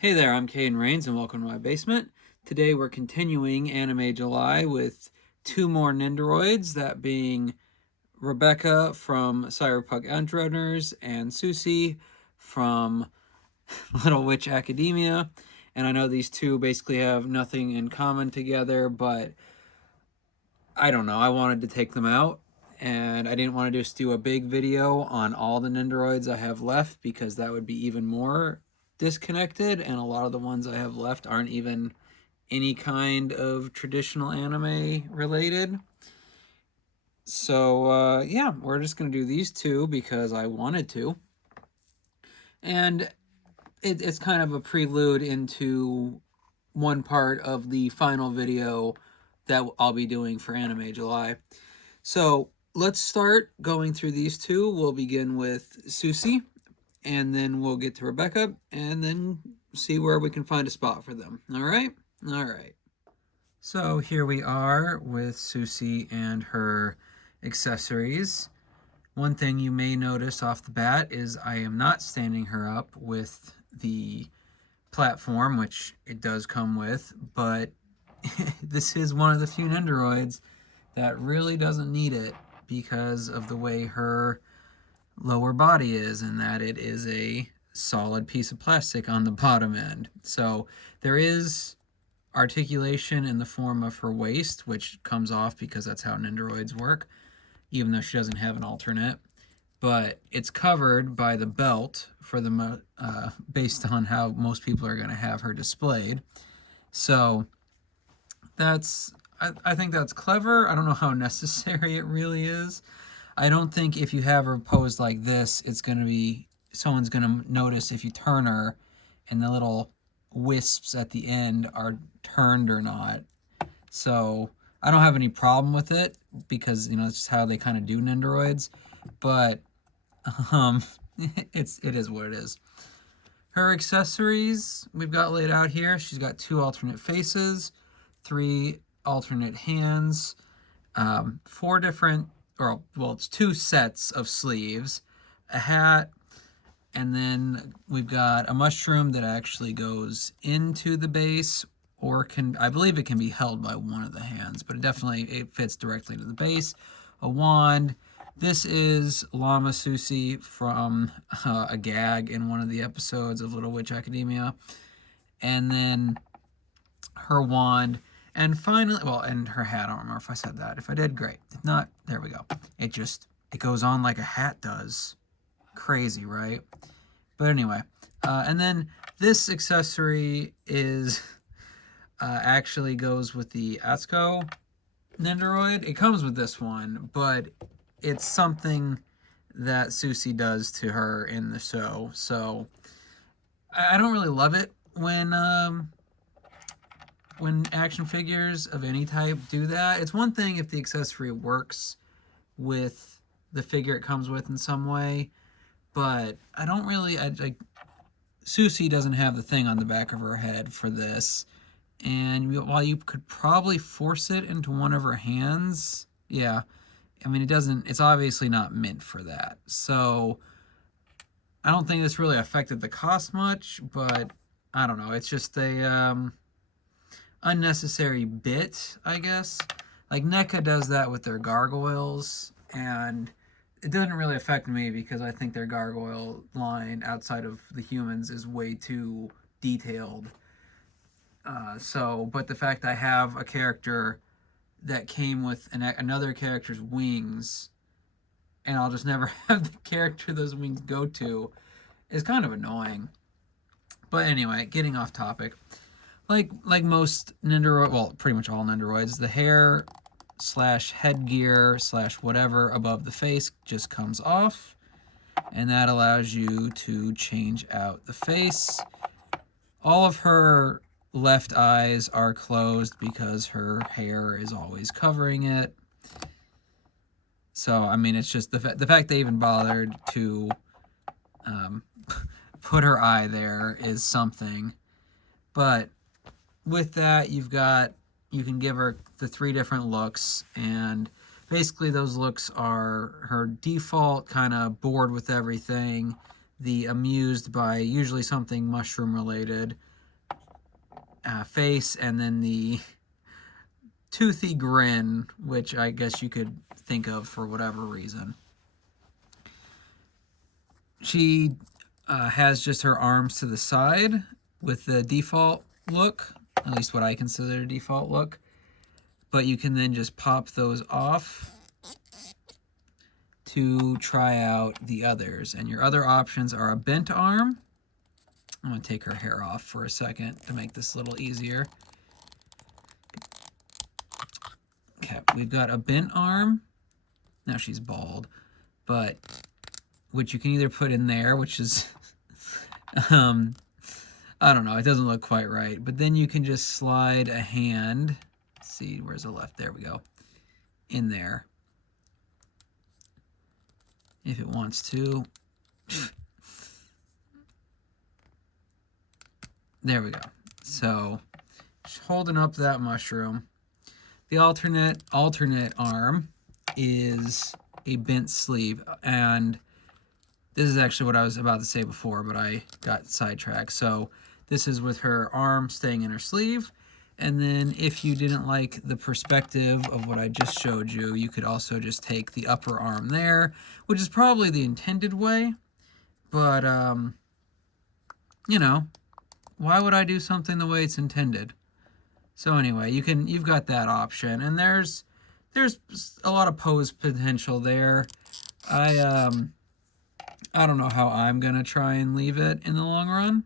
Hey there, I'm Caden Rains and welcome to my basement. Today we're continuing Anime July with two more Nendoroids, that being Rebecca from Cyberpunk Edgerunners and Sucy from Little Witch Academia. And I know these two basically have nothing in common together, but I don't know, I wanted to take them out. And I didn't want to just do a big video on all the Nendoroids I have left because that would be even more disconnected, and a lot of the ones I have left aren't even any kind of traditional anime related. So yeah, we're just gonna do these two because I wanted to, and it's kind of a prelude into one part of the final video that I'll be doing for Anime July. So let's start going through these two. We'll begin with Sucy, and then we'll get to Rebecca, and then see where we can find a spot for them. All right? All right. So here we are with Sucy and her accessories. One thing you may notice off the bat is I am not standing her up with the platform, which it does come with, but this is one of the few Nendoroids that really doesn't need it because of the way her lower body is, and that it is a solid piece of plastic on the bottom end. So there is articulation in the form of her waist, which comes off because that's how Nendoroids work, even though she doesn't have an alternate. But it's covered by the belt for the based on how most people are going to have her displayed. So that's I think that's clever. I don't know how necessary it really is. I don't think if you have her posed like this, it's going to be, someone's going to notice if you turn her and the little wisps at the end are turned or not. So I don't have any problem with it because, it's just how they kind of do Nendoroids. But it is what it is. Her accessories we've got laid out here. She's got 2 alternate faces, 3 alternate hands, 4 different, or well, it's 2 sets of sleeves, a hat, and then we've got a mushroom that actually goes into the base, or I believe it can be held by one of the hands, but it fits directly into the base. A wand. This is Llama Sucy from a gag in one of the episodes of Little Witch Academia. And then her wand. And finally, and her hat. I don't remember if I said that. If I did, great. If not, there we go. It goes on like a hat does. Crazy, right? But anyway, and then this accessory is actually goes with the Atsuko Nendoroid. It comes with this one, but it's something that Sucy does to her in the show. So I don't really love it when action figures of any type do that. It's one thing if the accessory works with the figure it comes with in some way, but I don't really, Sucy doesn't have the thing on the back of her head for this, and while you could probably force it into one of her hands, yeah, it's obviously not meant for that. So I don't think this really affected the cost much, but I don't know, it's just a unnecessary bit, I guess. Like NECA does that with their gargoyles, and it doesn't really affect me because I think their gargoyle line outside of the humans is way too detailed. But the fact I have a character that came with another character's wings, and I'll just never have the character those wings go to, is kind of annoying. But anyway, getting off topic. Like most Nendoroid, well, pretty much all Nendoroids, the hair / headgear / whatever above the face just comes off, and that allows you to change out the face. All of her left eyes are closed because her hair is always covering it. So, it's just the fact they even bothered to put her eye there is something. But with that, you can give her the 3 different looks, and basically those looks are her default kind of bored with everything, the amused by usually something mushroom related, face, and then the toothy grin, which I guess you could think of for whatever reason. She has just her arms to the side with the default look, at least what I consider a default look. But you can then just pop those off to try out the others. And your other options are a bent arm. I'm going to take her hair off for a second to make this a little easier. Okay, we've got a bent arm. Now she's bald, but which you can either put in there, which is, I don't know, it doesn't look quite right. But then you can just slide a hand. Let's see, where's the left? There we go. In there. If it wants to. There we go. So, just holding up that mushroom. The alternate arm is a bent sleeve, and this is actually what I was about to say before, but I got sidetracked. So this is with her arm staying in her sleeve, and then if you didn't like the perspective of what I just showed you, you could also just take the upper arm there, which is probably the intended way, but you know, why would I do something the way it's intended? So anyway, you've got that option, and there's a lot of pose potential there. I don't know how I'm gonna try and leave it in the long run,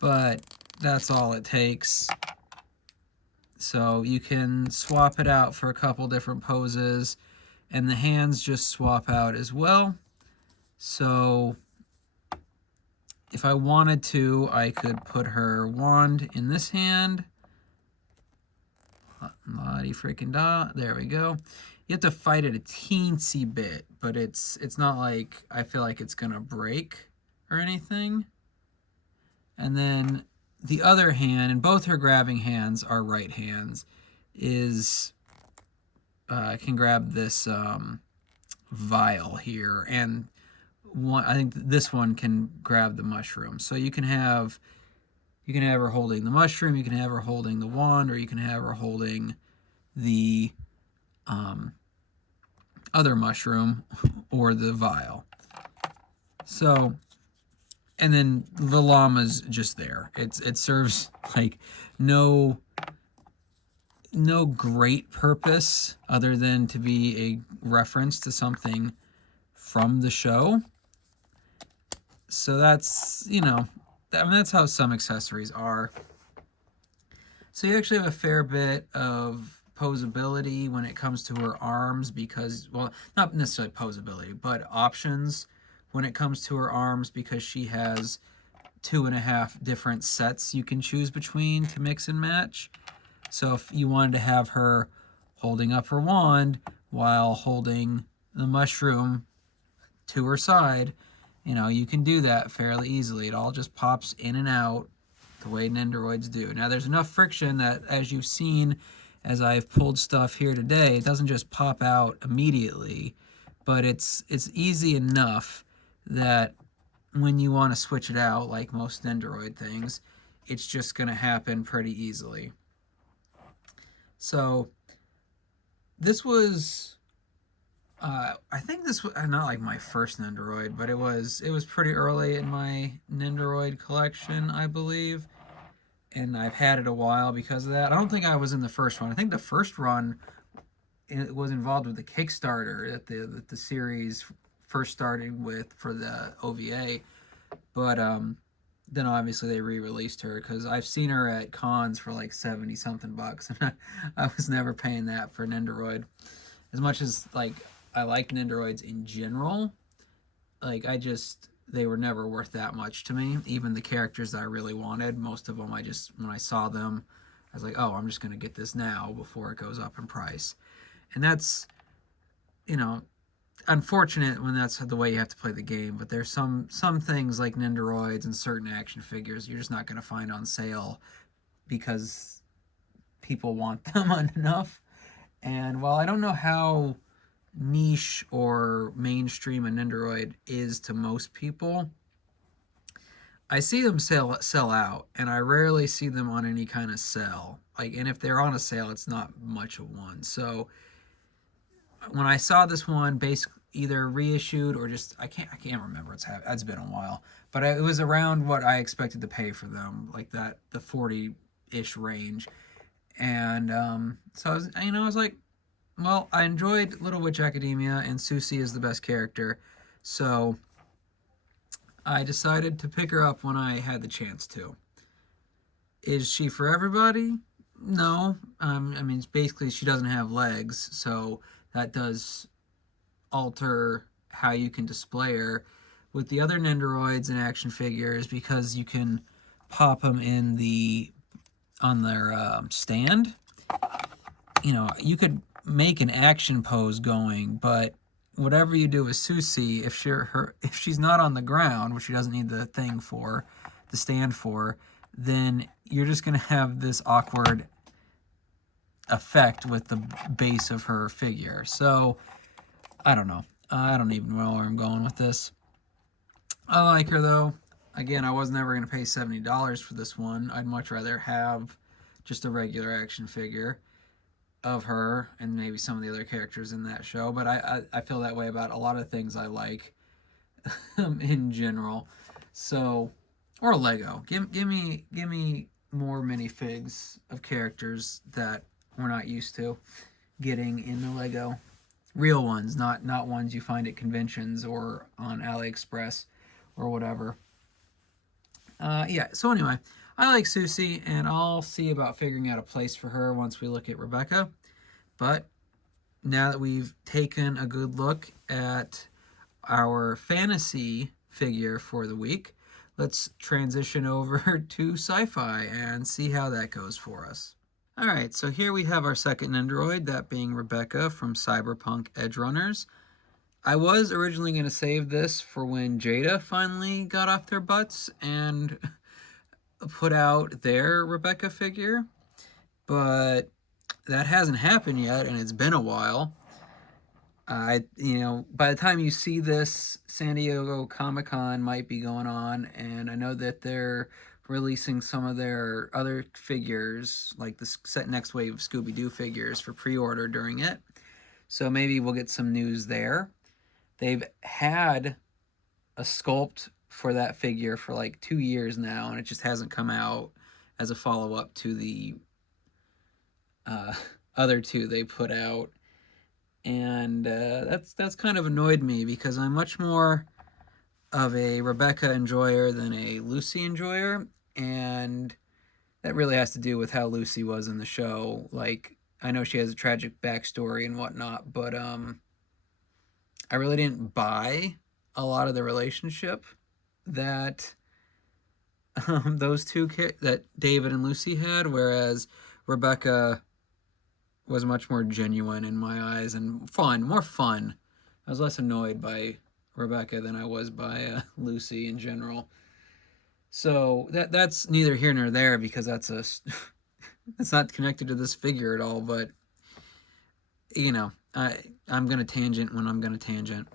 but that's all it takes. So you can swap it out for a couple different poses, and the hands just swap out as well. So if I wanted to, I could put her wand in this hand. Lottie freaking da. There we go. You have to fight it a teensy bit, but it's not like I feel like it's gonna break or anything. And then the other hand, and both her grabbing hands are right hands, is can grab this vial here, and I think this one can grab the mushroom. So you can have her holding the mushroom, you can have her holding the wand, or you can have her holding the other mushroom or the vial. So, and then the llama's just there. It serves like no great purpose other than to be a reference to something from the show. So that's, you know, I mean, that's how some accessories are. So you actually have a fair bit of posability when it comes to her arms because, well, not necessarily posability, but options when it comes to her arms because she has 2.5 different sets you can choose between to mix and match. So if you wanted to have her holding up her wand while holding the mushroom to her side, you know, you can do that fairly easily. It all just pops in and out the way Nendoroids do. Now, there's enough friction that, as you've seen, as I've pulled stuff here today, it doesn't just pop out immediately, but it's easy enough that when you want to switch it out, like most Nendoroid things, it's just going to happen pretty easily. So, this was... I think this was not like my first Nendoroid, but it was pretty early in my Nendoroid collection, I believe, and I've had it a while because of that. I don't think I was in the first one. I think the first run it was involved with the Kickstarter that the series first started with for the OVA, but then obviously they re-released her because I've seen her at cons for like 70 something bucks, and I was never paying that for Nendoroid. As much as like I like Nendoroids in general, like they were never worth that much to me. Even the characters that I really wanted, most of them when I saw them, I was like, oh, I'm just going to get this now before it goes up in price. And that's, you know, unfortunate when that's the way you have to play the game, but there's some things like Nendoroids and certain action figures you're just not going to find on sale because people want them enough. And while I don't know how niche or mainstream a Nendoroid is to most people, I see them sell out, and I rarely see them on any kind of sale. Like, and if they're on a sale, it's not much of one. So when I saw this one, basically either reissued or just I can't remember. It's been a while, but it was around what I expected to pay for them, like that the 40-ish range. And so I was like, well, I enjoyed Little Witch Academia, and Sucy is the best character, so I decided to pick her up when I had the chance to. Is she for everybody? No. I mean, basically, she doesn't have legs, so that does alter how you can display her. With the other Nendoroids and action figures, because you can pop them on their stand. You could make an action pose going, but whatever you do with Sucy, if she's not on the ground, which she doesn't need the stand for, then you're just gonna have this awkward effect with the base of her figure. So I don't know. I don't even know where I'm going with this. I like her though. Again, I was never gonna pay $70 for this one. I'd much rather have just a regular action figure of her and maybe some of the other characters in that show, but I feel that way about a lot of things I like in general. So, or Lego. Give me more minifigs of characters that we're not used to getting in the Lego. Real ones, not ones you find at conventions or on AliExpress or whatever. Yeah, so anyway, I like Sucy, and I'll see about figuring out a place for her once we look at Rebecca. But now that we've taken a good look at our fantasy figure for the week, let's transition over to sci-fi and see how that goes for us. All right, so here we have our second Nendoroid, that being Rebecca from Cyberpunk Edgerunners. I was originally going to save this for when Jada finally got off their butts and put out their Rebecca figure, but that hasn't happened yet, and it's been a while. By the time you see this, San Diego Comic-Con might be going on, and I know that they're releasing some of their other figures, like the next wave of Scooby-Doo figures, for pre-order during it. So maybe we'll get some news there. They've had a sculpt for that figure for like 2 years now, and it just hasn't come out as a follow-up to the other two they put out. And that's kind of annoyed me, because I'm much more of a Rebecca enjoyer than a Lucy enjoyer, and that really has to do with how Lucy was in the show. Like, I know she has a tragic backstory and whatnot, but I really didn't buy a lot of the relationship that those two that David and Lucy had, whereas Rebecca was much more genuine in my eyes and more fun. I was less annoyed by Rebecca than I was by Lucy in general. So that's neither here nor there, because that's not connected to this figure at all. But I'm gonna tangent when I'm gonna tangent.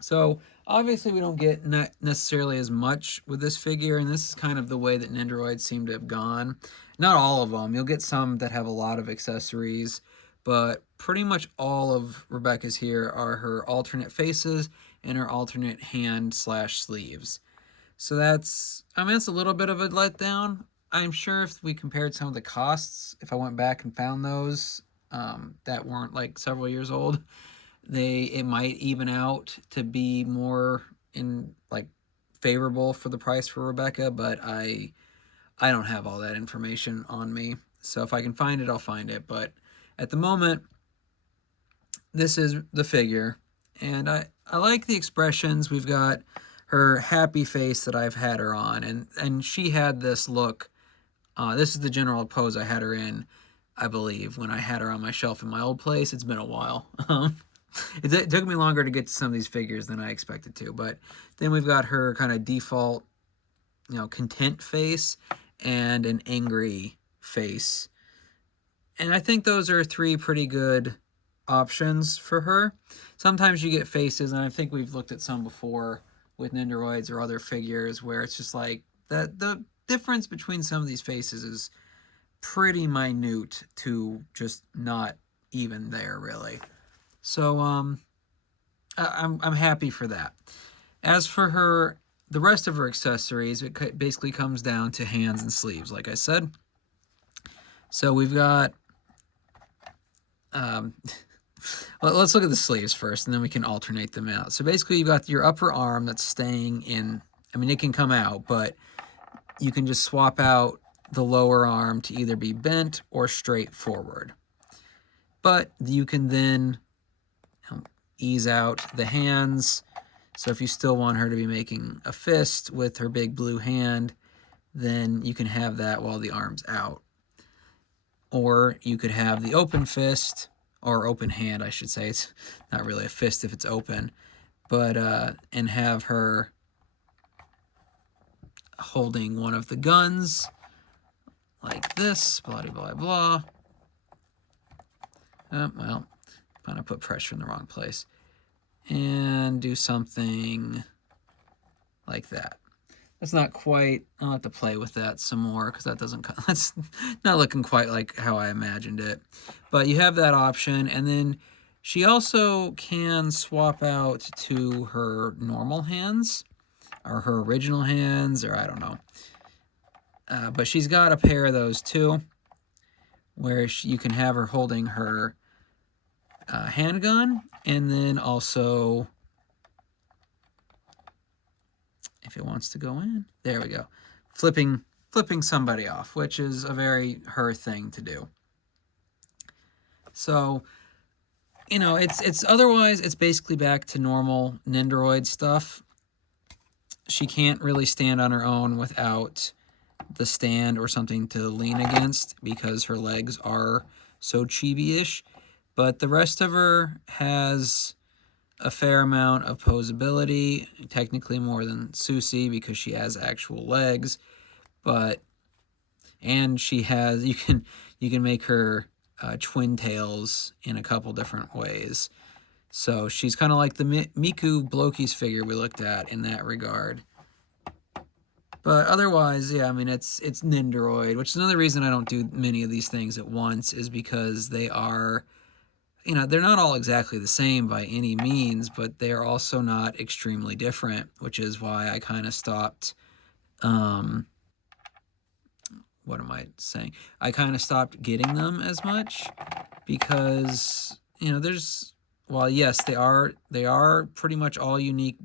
So obviously we don't get necessarily as much with this figure, and this is kind of the way that Nendoroids seem to have gone. Not all of them. You'll get some that have a lot of accessories, but pretty much all of Rebecca's here are her alternate faces and her alternate hand/sleeves. So that's a little bit of a letdown. I'm sure if we compared some of the costs, if I went back and found those that weren't like several years old, it might even out to be more favorable for the price for Rebecca, but I don't have all that information on me. So if I can find it, I'll find it. But at the moment, this is the figure, and I like the expressions. We've got her happy face that I've had her on, and she had this look. This is the general pose I had her in, I believe, when I had her on my shelf in my old place. It's been a while. It took me longer to get to some of these figures than I expected to, but then we've got her kind of default, content face and an angry face. And I think those are 3 pretty good options for her. Sometimes you get faces, and I think we've looked at some before with Nendoroids or other figures where it's just like the difference between some of these faces is pretty minute to just not even there, really. So I'm happy for that. As for the rest of her accessories, it basically comes down to hands and sleeves, like I said. So we've got, well, let's look at the sleeves first, and then we can alternate them out. So basically, you've got your upper arm that's staying in. I mean, it can come out, but you can just swap out the lower arm to either be bent or straight forward. But you can then ease out the hands. So if you still want her to be making a fist with her big blue hand, then you can have that while the arm's out. Or you could have the open fist, or open hand, I should say. It's not really a fist if it's open. But, and have her holding one of the guns, like this, blah, blah, blah. Well, kind of put pressure in the wrong place. And do something like that. That's not quite, I'll have to play with that some more because that's not looking quite like how I imagined it. But you have that option, and then she also can swap out to her normal hands, or her original hands, or I don't know. But she's got a pair of those too, where you can have her holding her handgun, and then also, if it wants to go in, there we go, flipping somebody off, which is a very her thing to do. So, you know, it's otherwise it's basically back to normal Nendoroid stuff. She can't really stand on her own without the stand or something to lean against because her legs are so chibi-ish. But the rest of her has a fair amount of posability, technically more than Sucy because she has actual legs. And she has, you can make her twin tails in a couple different ways. So she's kind of like the Miku Bloki's figure we looked at in that regard. But otherwise, yeah, I mean, it's Nendoroid, which is another reason I don't do many of these things at once, is because they are, you know, they're not all exactly the same by any means, but they are also not extremely different, which is why I kind of stopped, what am I saying? I kind of stopped getting them as much because, you know, there's, well, yes, they are pretty much all unique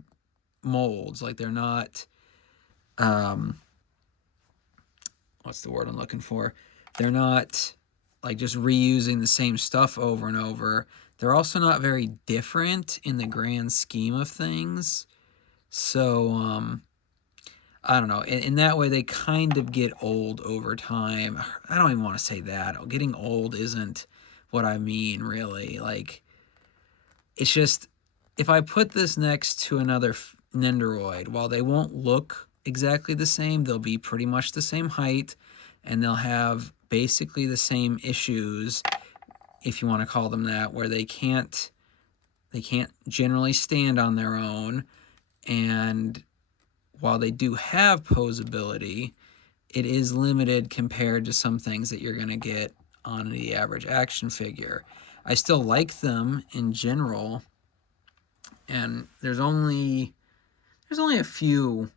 molds. Like, they're not, what's the word I'm looking for? They're not like just reusing the same stuff over and over. They're also not very different in the grand scheme of things. So, I don't know. In that way, they kind of get old over time. I don't even want to say that. Getting old isn't what I mean, really. Like, it's just, if I put this next to another Nendoroid, while they won't look exactly the same, they'll be pretty much the same height, and they'll have basically the same issues, if you want to call them that, where they can't generally stand on their own. And while they do have posability, it is limited compared to some things that you're going to get on the average action figure. I still like them in general, and there's only a few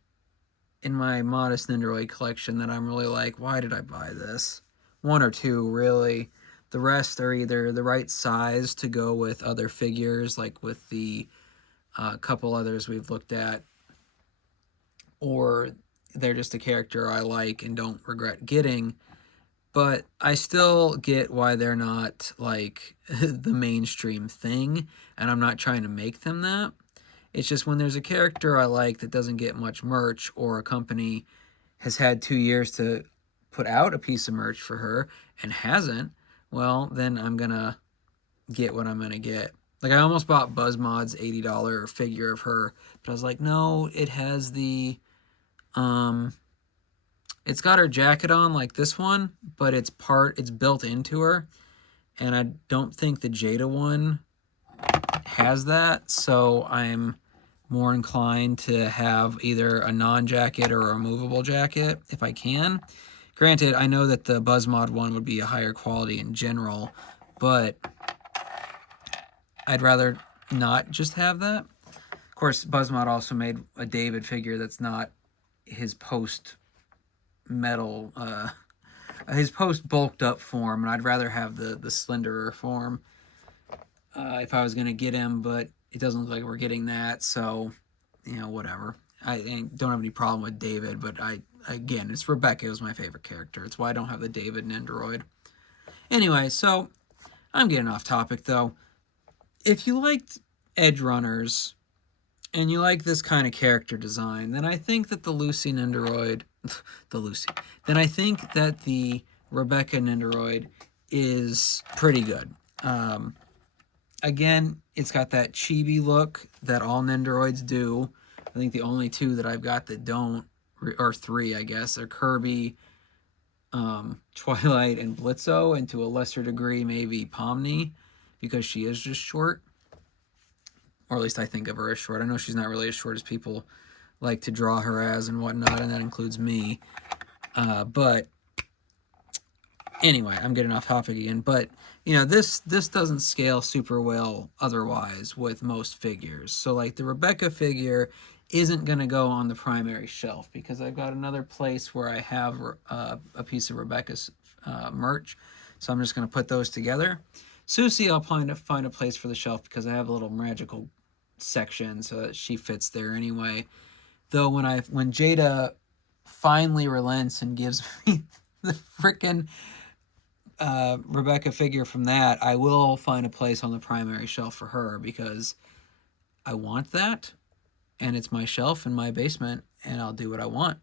in my modest Nendoroid collection that I'm really like, why did I buy this? One or two, really. The rest are either the right size to go with other figures, like with the couple others we've looked at, or they're just a character I like and don't regret getting. But I still get why they're not like the mainstream thing, and I'm not trying to make them that. It's just when there's a character I like that doesn't get much merch, or a company has had 2 years to put out a piece of merch for her and hasn't, well, then I'm going to get what I'm going to get. Like, I almost bought BuzzMod's $80 figure of her, but I was like, no, it has the, it's got her jacket on like this one, but it's built into her, and I don't think the Jada one has that, so I'm more inclined to have either a non-jacket or a removable jacket if I can. Granted, I know that the BuzzMod one would be a higher quality in general, but I'd rather not just have that. Of course, BuzzMod also made a David figure that's not his post metal, his post bulked up form, and I'd rather have the slenderer form if I was going to get him, but it doesn't look like we're getting that, so, you know, whatever. I don't have any problem with David, but again, it's Rebecca was my favorite character. It's why I don't have the David Nendoroid. Anyway, so I'm getting off topic, though. If you liked Edge Runners and you like this kind of character design, then I think that the Lucy Nendoroid, then I think that the Rebecca Nendoroid is pretty good. Again, it's got that chibi look that all Nendoroids do. I think the only two that I've got that don't, or three, I guess, are Kirby, Twilight, and Blitzo, and to a lesser degree, maybe Pomni, because she is just short. Or at least I think of her as short. I know she's not really as short as people like to draw her as and whatnot, and that includes me. But anyway, I'm getting off topic again. But, you know, this doesn't scale super well otherwise with most figures. So, like, the Rebecca figure isn't going to go on the primary shelf because I've got another place where I have a piece of Rebecca's merch. So I'm just going to put those together. Sucy, I'll find a place for the shelf because I have a little magical section so that she fits there anyway. Though when Jada finally relents and gives me the frickin' Rebecca figure from that, I will find a place on the primary shelf for her because I want that, and it's my shelf in my basement, and I'll do what I want.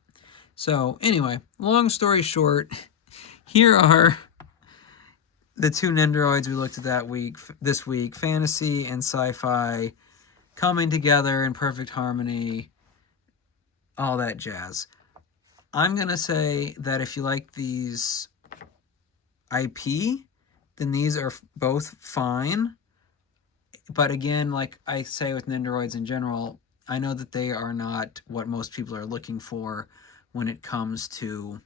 So anyway, long story short, here are the two Nendoroids we looked at this week, Fantasy and Sci-Fi, coming together in perfect harmony, all that jazz. I'm going to say that if you like these IP, then these are both fine. But again, like I say with Nendoroids in general, I know that they are not what most people are looking for when it comes to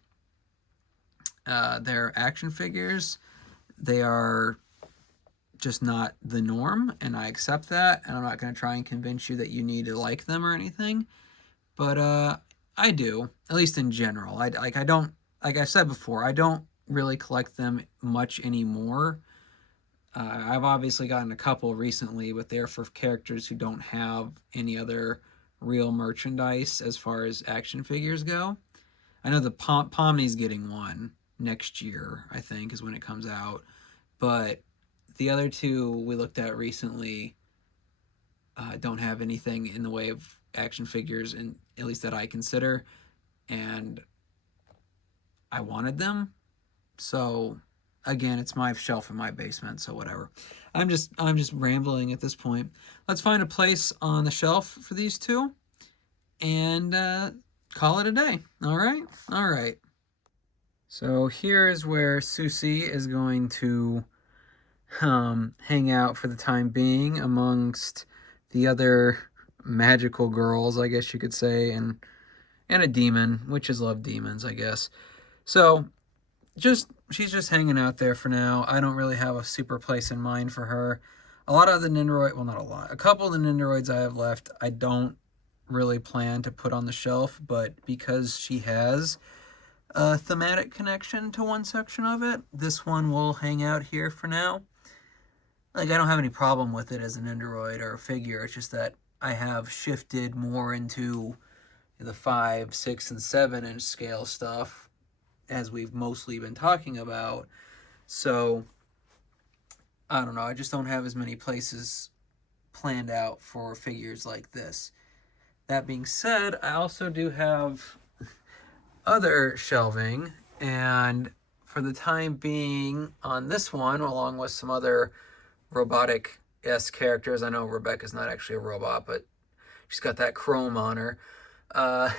their action figures. They are just not the norm, and I accept that, and I'm not going to try and convince you that you need to like them or anything, but I do, at least in general. I don't, like I said before, I don't really collect them much anymore. I've obviously gotten a couple recently, but they're for characters who don't have any other real merchandise as far as action figures go. I know the Pomni's getting one next year, I think, is when it comes out. But the other two we looked at recently don't have anything in the way of action figures, and at least that I consider. And I wanted them. So again, it's my shelf in my basement, so whatever. I'm just rambling at this point. Let's find a place on the shelf for these two and call it a day. All right. So here is where Sucy is going to hang out for the time being amongst the other magical girls, I guess you could say, and a demon. Witches love demons, I guess. So she's just hanging out there for now. I don't really have a super place in mind for her. A lot of the Nendoroid, well, not a lot, a couple of the Nendoroids I have left, I don't really plan to put on the shelf, but because she has a thematic connection to one section of it, this one will hang out here for now. Like, I don't have any problem with it as an Nendoroid or a figure. It's just that I have shifted more into the 5, 6, and 7-inch scale stuff, as we've mostly been talking about. So, I don't know. I just don't have as many places planned out for figures like this. That being said, I also do have other shelving, and for the time being on this one, along with some other robotic-esque characters. I know Rebecca's not actually a robot, but she's got that chrome on her.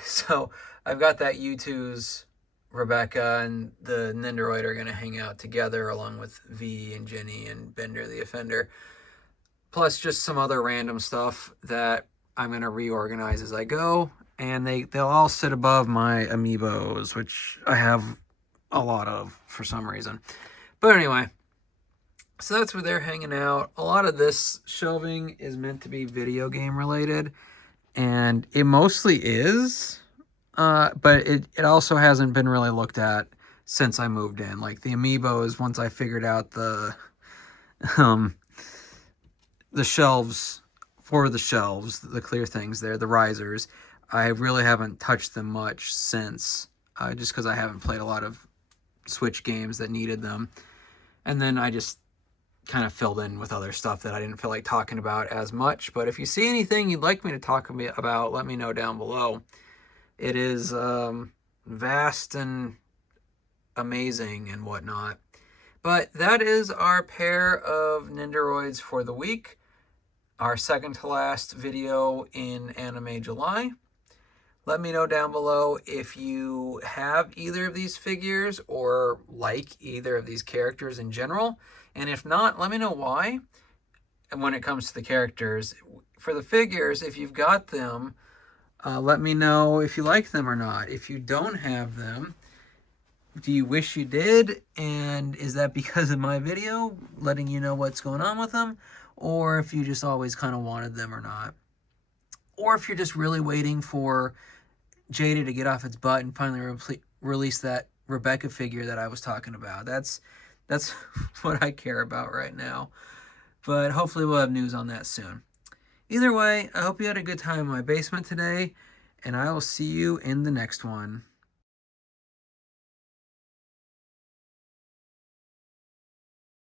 So I've got that U2's Rebecca and the Nendoroid are going to hang out together along with V and Jenny and Bender the Offender. Plus just some other random stuff that I'm going to reorganize as I go. And they'll all sit above my amiibos, which I have a lot of for some reason. But anyway, so that's where they're hanging out. A lot of this shelving is meant to be video game related, and it mostly is, but it also hasn't been really looked at since I moved in. Like the amiibos, once I figured out the shelves for the shelves, the clear things there, the risers, I really haven't touched them much since, just because I haven't played a lot of Switch games that needed them. And then I just kind of filled in with other stuff that I didn't feel like talking about as much. But if you see anything you'd like me to talk about, let me know down below. It is vast and amazing and whatnot. But that is our pair of Nendoroids for the week. Our second to last video in Anime July. Let me know down below if you have either of these figures or like either of these characters in general. And if not, let me know why. And when it comes to the characters, for the figures, if you've got them, let me know if you like them or not. If you don't have them, do you wish you did? And is that because of my video letting you know what's going on with them? Or if you just always kind of wanted them or not? Or if you're just really waiting for Jada to get off its butt and finally release that Rebecca figure that I was talking about. That's what I care about right now. But hopefully we'll have news on that soon. Either way, I hope you had a good time in my basement today, and I will see you in the next one.